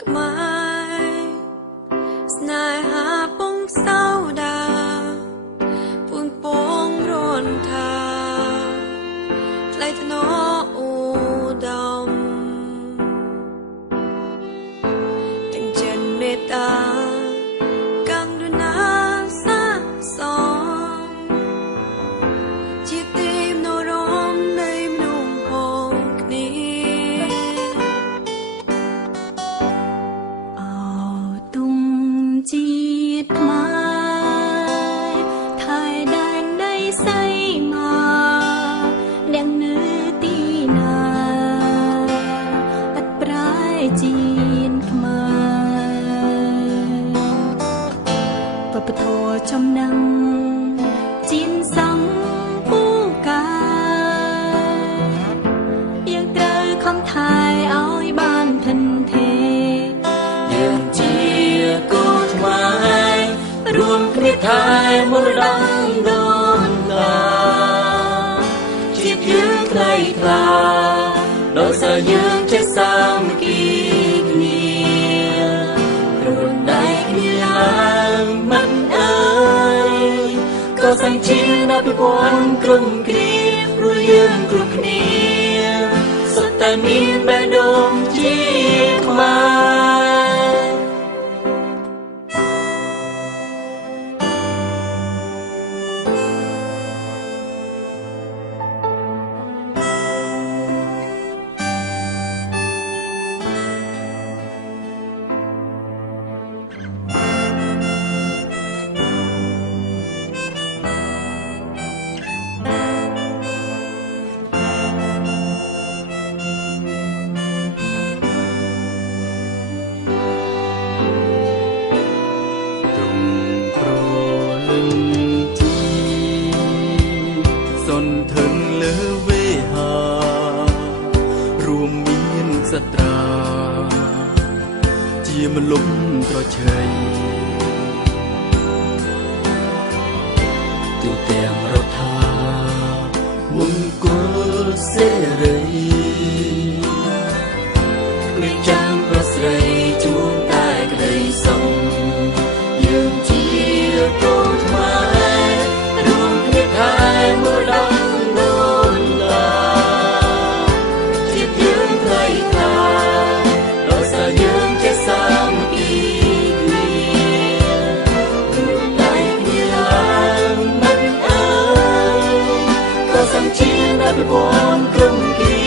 ខ្មែរស្នេហាពងសៅដាពួនពងរនថាថ្លៃថ្នូរឧត្តមទាំងចិនមេត្តាកណ្ដណាសាសំជាទីមនោរមនៃមនុស្សផងគ្នាជាតិខ្មែរថៃដែនដីសៃមកទាំងនៅទីណាអត់ប្រែជាតិខ្មែរវប្បធម៌ចំណងจีนសង្ឃពូកាយើងត្រូវខំថែឲ្យបានធិនថេយើងជាកូនខ្មែររួមគ្នាថែមរតកដូនតាជាតិយើងថ្លៃថ្លាដោយសារយើងចេះសាមគ្គីគ្នាខ្លួនដៃគ្នាឡើងមិនអើយក៏សាំងជាអភិវឌ្ឍក្រុមគ្រាព្រោះយើងគ្រប់គ្នាសុទ្ធតែមានបេះដូងជាខ្មែរសត្រាជាមលំត្រឆៃទូទាំងរដ្ឋាមង្គលសេរីមានចាំប្រស្រីជួនតែក្តីសុខយើងជាកូនខ្មែររួមគ្នាថែមរតកដូនតាជាតិយើងថ្លៃថ្លាដោយសារយើងចេះសាមគ្គីគ្នារួមដៃគ្នាឡើងមិនអើយក៏សំជាអភិវឌ្ឍក្រុមគ្រា